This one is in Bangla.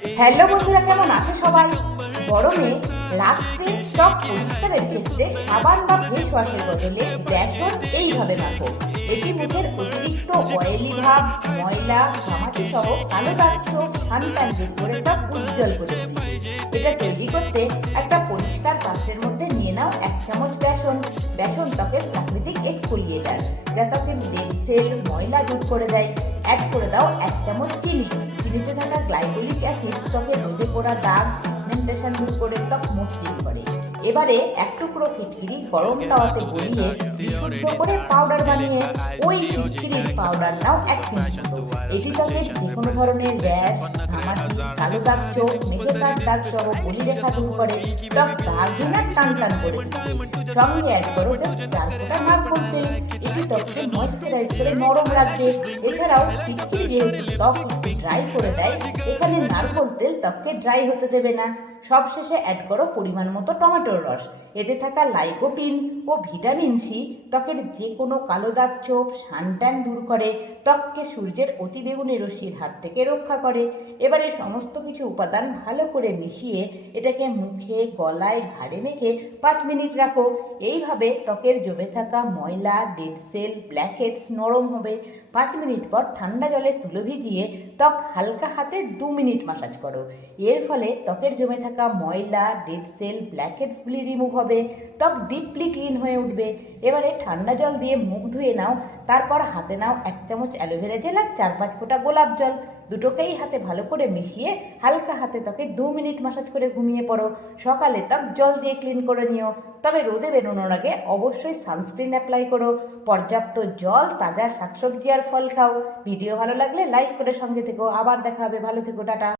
হ্যালো বন্ধুরা, কেমন আছো সবাই? গরমে রাত্রে ত্বক পরিষ্কারের ক্ষেত্রে সাবান বা ফেস ওয়াশের বদলে বেসন এইভাবে মাখো। এটি মুখের অতিরিক্ত অয়েলি ভাব, ময়লা, ঘামাচি সহ কালো দাগ, ছোপ, ছানটান দূর করে ত্বক উজ্জ্বল করে তুলবে। এটা তৈরি করতে একটা পরিষ্কার পাত্রের মধ্যে নিয়ে নাও 1 চামচ বেসন। বেসন ত্বকের প্রাকৃতিক এক্সফোলিয়েটার, যা ত্বকের ডেড সেল, ময়লা দূর করে দেয়। অ্যাড করে দাও 1 চামচ চিনি। চিনিতে থাকা গ্লাইকোলিক অ্যাসিড ত্বকের রোদে পোড়া দাগ, পিগমেন্টেশন দূর করে ত্বক মসৃণ করে। এবারে 1 টুকরো ফিটকিরি গরম তাওয়াতে গলিয়ে বিশুদ্ধ করে পাউডার বানিয়ে ওই ফিটকিরির পাউডার নাও 1 পিঞ্চ মতো। এটি ত্বকের যে কোনো ধরনের র্যাশ, ঘামাচি, কালো দাগ, চোখ, মেঘে কাঠ দাগ সহ বলিরেখা দূর করে ত্বক দাগহীন আর টান টান করে তুলবে। সঙ্গে অ্যাড করো জাস্ট 4 ফোঁটা নারকেল তেল। এটি ত্বককে ময়েশ্চারাইজ করে নরম রাখবে। এছাড়াও ফিটকিরি যেহেতু ত্বক ড্রাই করে দেয়, এখানে নারকেল তেল ত্বককে ড্রাই হতে দেবে না। সবশেষে অ্যাড করো পরিমাণ মতো টমেটোর রস। এতে থাকা লাইকোপিন ও ভিটামিন সি ত্বকের যে কোনো কালো দাগ, ছোপ, সানট্যান দূর করে, ত্বককে সূর্যের অতিবেগুনি রশ্মির হাত থেকে রক্ষা করে। এবারে সমস্ত কিছু উপাদান ভালো করে মিশিয়ে এটাকে মুখে, গলায়, ঘাড়ে মেখে 5 মিনিট রাখো। এইভাবে ত্বকের জমে থাকা ময়লা, ডেড সেল, ব্ল্যাকহেডস নরম হবে। 5 মিনিট পর ঠান্ডা জলে তুলো ভিজিয়ে ত্বক হালকা হাতে 2 মিনিট মাসাজ করো। এর ফলে ত্বকের জমে থাকা ময়লা, ডেড সেল, ব্ল্যাকহেডসগুলি রিমুভ হবে। ত্বক ডিপলি ক্লিন হয়ে উঠবে। এবারে ঠান্ডা জল দিয়ে মুখ ধুয়ে নাও। তারপর হাতে নাও 1 চামচ অ্যালোভেরা জেল আর 4-5 ফোঁটা গোলাপ জল। দুটোকেই হাতে ভালো করে মিশিয়ে হালকা হাতে ত্বকে 2 মিনিট মাসাজ করে ঘুমিয়ে পড়ো। সকালে ত্বক জল দিয়ে ক্লিন করে নিও। তবে রোদে বেরোনোর আগে অবশ্যই সানস্ক্রিন অ্যাপ্লাই করো। পর্যাপ্ত জল, তাজা শাকসবজি আর ফল খাও। ভিডিও ভালো লাগলে লাইক করে সঙ্গে থেকো। আবার দেখা হবে। ভালো থেকো, টাটা।